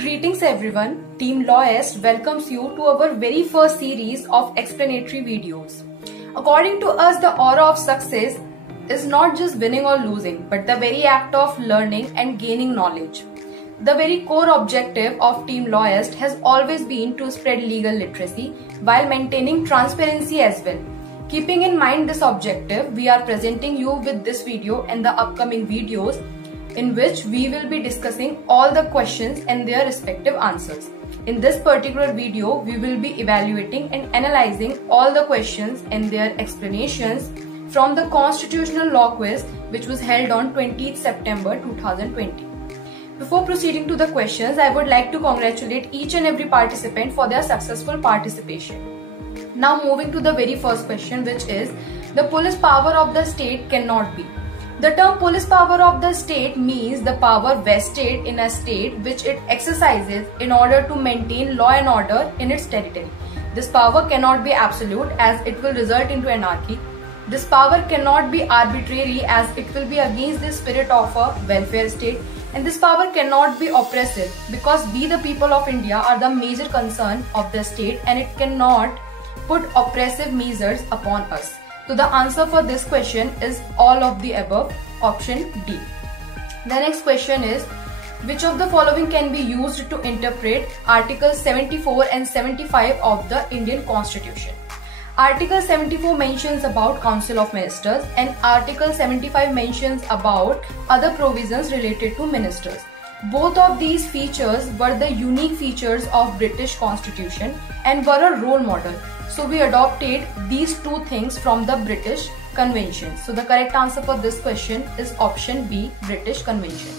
Greetings everyone, Team Lawest welcomes you to our very first series of explanatory videos. According to us, the aura of success is not just winning or losing, but the very act of learning and gaining knowledge. The very core objective of Team Lawest has always been to spread legal literacy while maintaining transparency as well. Keeping in mind this objective, we are presenting you with this video and the upcoming videos in which we will be discussing all the questions and their respective answers. In this particular video, we will be evaluating and analyzing all the questions and their explanations from the Constitutional Law Quiz which was held on 20th September 2020. Before proceeding to the questions, I would like to congratulate each and every participant for their successful participation. Now moving to the very first question, which is the police power of the state cannot be. The term police power of the state means the power vested in a state which it exercises in order to maintain law and order in its territory. This power cannot be absolute as it will result into anarchy. This power cannot be arbitrary as it will be against the spirit of a welfare state. And this power cannot be oppressive because we the people of India are the major concern of the state and it cannot put oppressive measures upon us. So the answer for this question is all of the above, option D. The next question is, which of the following can be used to interpret Articles 74 and 75 of the Indian Constitution? Article 74 mentions about Council of Ministers and Article 75 mentions about other provisions related to ministers. Both of these features were the unique features of British Constitution and were a role model. So we adopted these two things from the British Convention. So the correct answer for this question is option B, British Convention.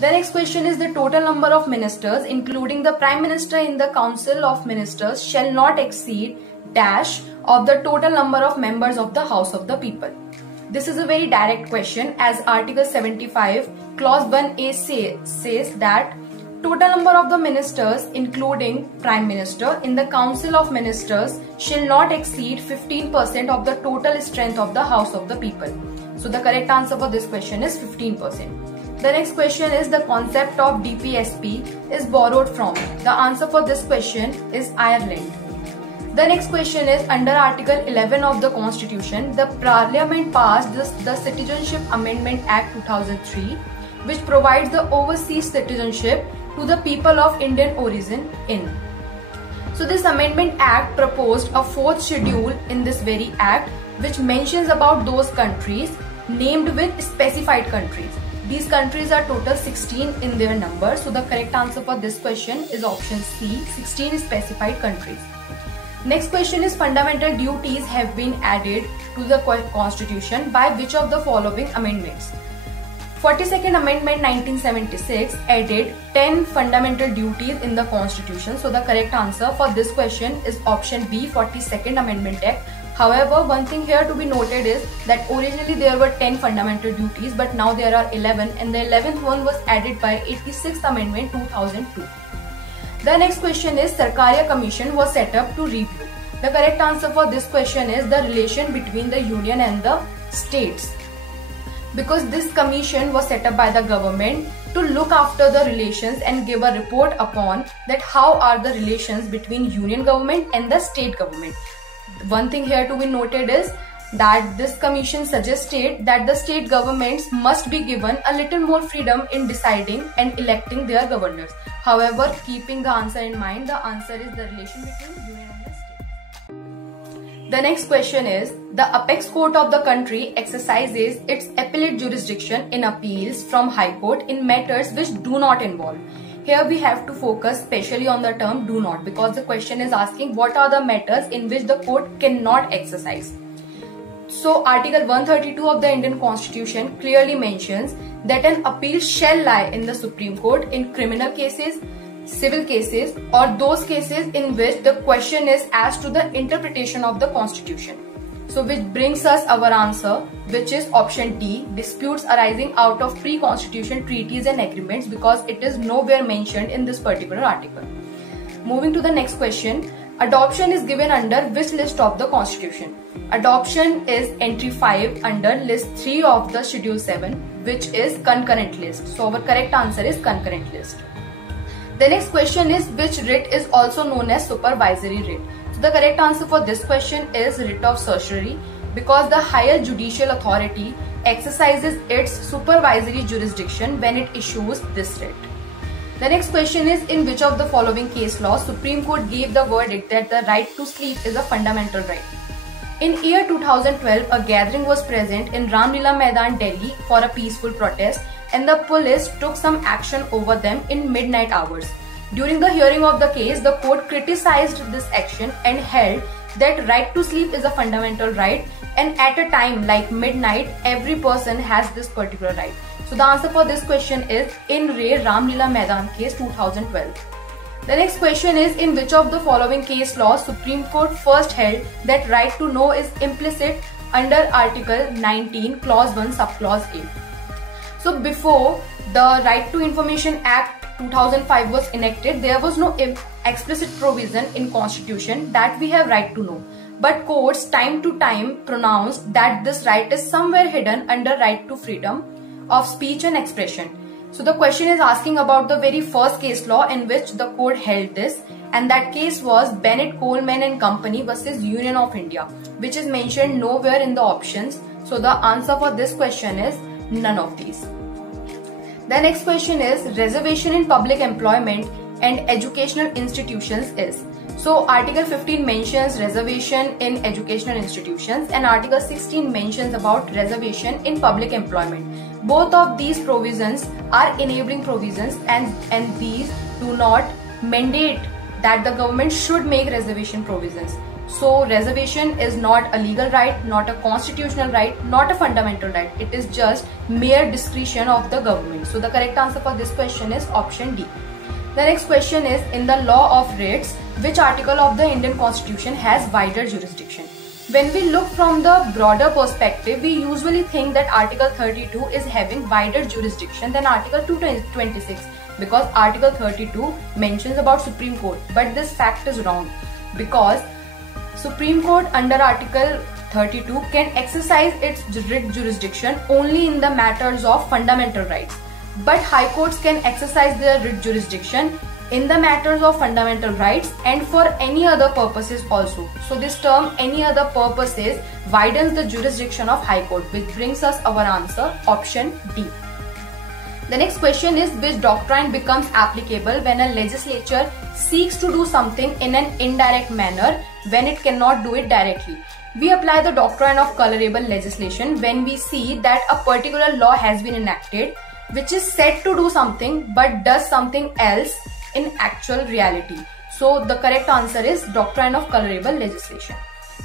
The next question is the total number of ministers including the Prime Minister in the Council of Ministers shall not exceed dash of the total number of members of the House of the People. This is a very direct question as Article 75 Clause 1A says that total number of the ministers including Prime Minister in the Council of Ministers shall not exceed 15% of the total strength of the House of the People. So the correct answer for this question is 15%. The next question is the concept of DPSP is borrowed from. The answer for this question is Ireland. The next question is under Article 11 of the Constitution, the Parliament passed the Citizenship Amendment Act 2003 which provides the overseas citizenship to the people of Indian origin in. So this Amendment Act proposed a fourth schedule in this very act which mentions about those countries named with specified countries. These countries are total 16 in their number. So the correct answer for this question is option C, 16 specified countries. Next question is fundamental duties have been added to the Constitution by which of the following amendments? 42nd Amendment 1976 added 10 fundamental duties in the Constitution. So the correct answer for this question is option B, 42nd Amendment Act. However, one thing here to be noted is that originally there were 10 fundamental duties but now there are 11 and the 11th one was added by 86th Amendment 2002. The next question is Sarkaria Commission was set up to review. The correct answer for this question is the relation between the union and the states. Because this commission was set up by the government to look after the relations and give a report upon that how are the relations between union government and the state government. One thing here to be noted is that this commission suggested that the state governments must be given a little more freedom in deciding and electing their governors. However, keeping the answer in mind, the answer is the relation between union and the state. The next question is, the apex court of the country exercises its appellate jurisdiction in appeals from High Court in matters which do not involve. Here we have to focus specially on the term do not because the question is asking what are the matters in which the court cannot exercise. So Article 132 of the Indian Constitution clearly mentions that an appeal shall lie in the Supreme Court in criminal cases, civil cases or those cases in which the question is as to the interpretation of the Constitution. So which brings us our answer which is option D, disputes arising out of pre-constitution treaties and agreements because it is nowhere mentioned in this particular article. Moving to the next question, adoption is given under which list of the Constitution? Adoption is entry 5 under list 3 of the schedule 7 which is concurrent list. So our correct answer is concurrent list. The next question is which writ is also known as supervisory writ? So the correct answer for this question is writ of certiorari, because the higher judicial authority exercises its supervisory jurisdiction when it issues this writ. The next question is in which of the following case law Supreme Court gave the verdict that the right to sleep is a fundamental right? In year 2012, a gathering was present in Ramlila Maidan, Delhi for a peaceful protest, and the police took some action over them in midnight hours. During the hearing of the case, the court criticized this action and held that right to sleep is a fundamental right, and at a time like midnight, every person has this particular right. So the answer for this question is in re Ramlila Maidan case 2012. The next question is in which of the following case law Supreme Court first held that right to know is implicit under Article 19 Clause 1 Subclause A. So before the Right to Information Act 2005 was enacted, there was no explicit provision in Constitution that we have right to know. But courts time to time pronounced that this right is somewhere hidden under right to freedom of speech and expression. So the question is asking about the very first case law in which the court held this, and that case was Bennett Coleman and Company versus Union of India, which is mentioned nowhere in the options. So the answer for this question is none of these. The next question is reservation in public employment and educational institutions is. So Article 15 mentions reservation in educational institutions and Article 16 mentions about reservation in public employment. Both of these provisions are enabling provisions and these do not mandate that the government should make reservation provisions. So reservation is not a legal right, not a constitutional right, not a fundamental right. It is just mere discretion of the government. So the correct answer for this question is option D. The next question is in the law of writs, which article of the Indian Constitution has wider jurisdiction? When we look from the broader perspective, we usually think that Article 32 is having wider jurisdiction than Article 226 because Article 32 mentions about Supreme Court. But this fact is wrong because Supreme Court under Article 32 can exercise its writ jurisdiction only in the matters of fundamental rights. But High Courts can exercise their writ jurisdiction in the matters of fundamental rights and for any other purposes also. So this term any other purposes widens the jurisdiction of High Court, which brings us our answer option D. The next question is which doctrine becomes applicable when a legislature seeks to do something in an indirect manner when it cannot do it directly? We apply the doctrine of colorable legislation when we see that a particular law has been enacted which is said to do something but does something else in actual reality. So the correct answer is doctrine of colorable legislation.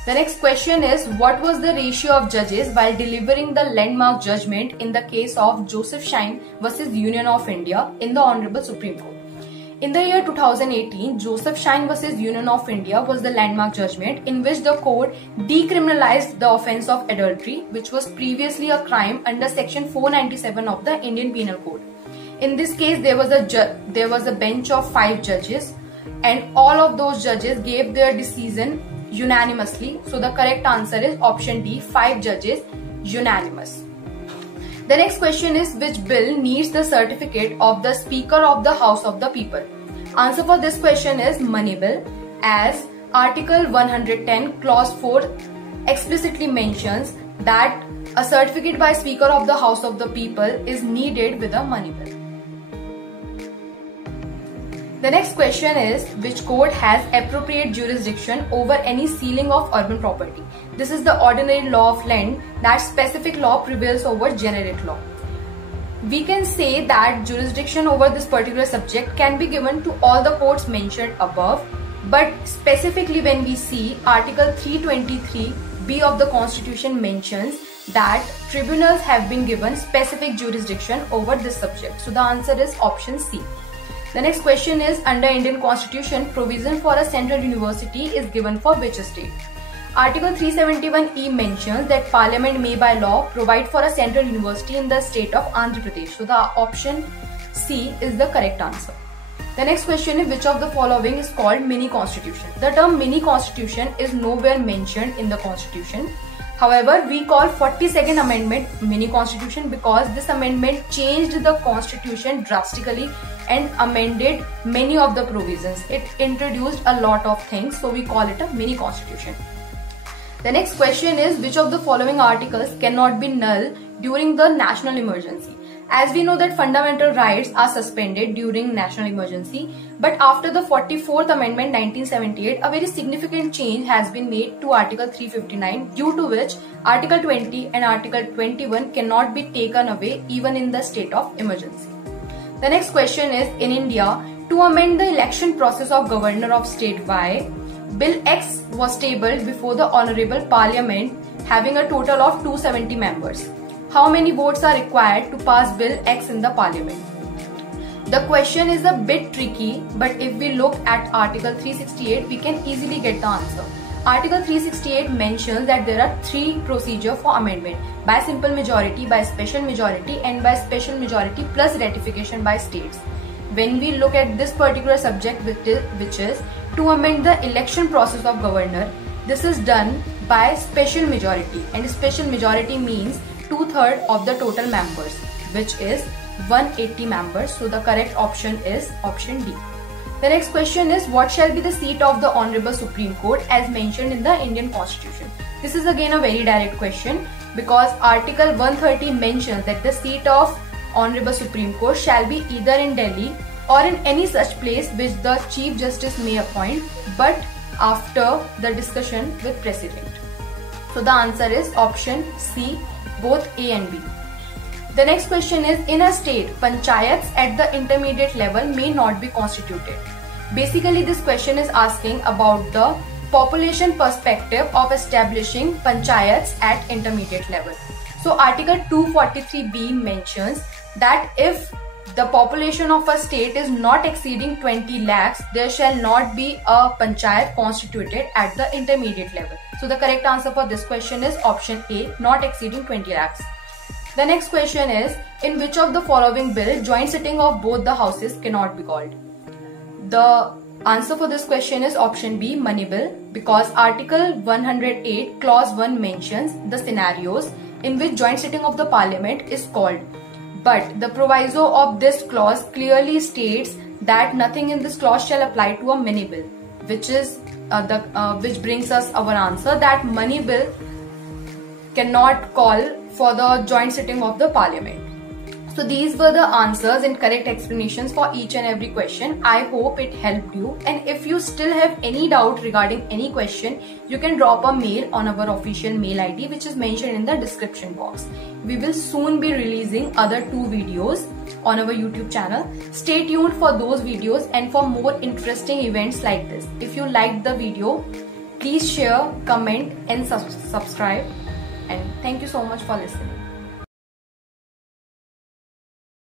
The next question is what was the ratio of judges while delivering the landmark judgment in the case of Joseph Schein versus Union of India in the Honorable Supreme Court? In the year 2018, Joseph Schein versus Union of India was the landmark judgment in which the court decriminalized the offence of adultery, which was previously a crime under section 497 of the Indian Penal Code. In this case, there was a bench of 5 judges and all of those judges gave their decision unanimously. So the correct answer is option D, 5 judges, unanimous. The next question is which bill needs the certificate of the Speaker of the House of the People? Answer for this question is Money Bill, as Article 110 Clause 4 explicitly mentions that a certificate by Speaker of the House of the People is needed with a money bill. The next question is which court has appropriate jurisdiction over any ceiling of urban property? This is the ordinary law of land. That specific law prevails over generic law. We can say that jurisdiction over this particular subject can be given to all the courts mentioned above, but specifically when we see Article 323B of the Constitution mentions that tribunals have been given specific jurisdiction over this subject. So the answer is option C. The next question is under Indian Constitution, provision for a central university is given for which state? Article 371E mentions that Parliament may by law provide for a central university in the state of Andhra Pradesh. So the option C is the correct answer. The next question is which of the following is called mini constitution? The term mini constitution is nowhere mentioned in the Constitution. However, we call 42nd Amendment mini constitution because this amendment changed the constitution drastically and amended many of the provisions. It introduced a lot of things, so we call it a mini constitution. The next question is, which of the following articles cannot be null during the national emergency? As we know that fundamental rights are suspended during national emergency, but after the 44th Amendment 1978, a very significant change has been made to Article 359, due to which Article 20 and Article 21 cannot be taken away even in the state of emergency. The next question is, in India, to amend the election process of Governor of State Y, Bill X was tabled before the Honorable Parliament having a total of 270 members. How many votes are required to pass Bill X in the Parliament? The question is a bit tricky, but if we look at Article 368, we can easily get the answer. Article 368 mentions that there are three procedures for amendment: by simple majority, by special majority, and by special majority plus ratification by states. When we look at this particular subject, which is to amend the election process of governor, this is done by special majority, and special majority means 2/3 of the total members, which is 180 members. So the correct option is option D. The next question is, what shall be the seat of the Honorable Supreme Court as mentioned in the Indian Constitution? This is again a very direct question because Article 130 mentions that the seat of Honorable Supreme Court shall be either in Delhi or in any such place which the Chief Justice may appoint, but after the discussion with President. So the answer is option C, both A and B. The next question is, in a state, panchayats at the intermediate level may not be constituted. Basically, this question is asking about the population perspective of establishing panchayats at intermediate level. So Article 243B mentions that if the population of a state is not exceeding 20 lakhs, there shall not be a panchayat constituted at the intermediate level. So the correct answer for this question is option A, not exceeding 20 lakhs. The next question is, in which of the following bill joint sitting of both the houses cannot be called? The answer for this question is option B, money bill, because Article 108 clause 1 mentions the scenarios in which joint sitting of the parliament is called. But the proviso of this clause clearly states that nothing in this clause shall apply to a money bill, which is which brings us our answer that money bill cannot call for the joint sitting of the parliament. So these were the answers and correct explanations for each and every question. I hope it helped you, and if you still have any doubt regarding any question, you can drop a mail on our official mail ID which is mentioned in the description box. We will soon be releasing other 2 videos on our YouTube channel. Stay tuned for those videos and for more interesting events like this. If you liked the video, please share, comment and subscribe, and thank you so much for listening.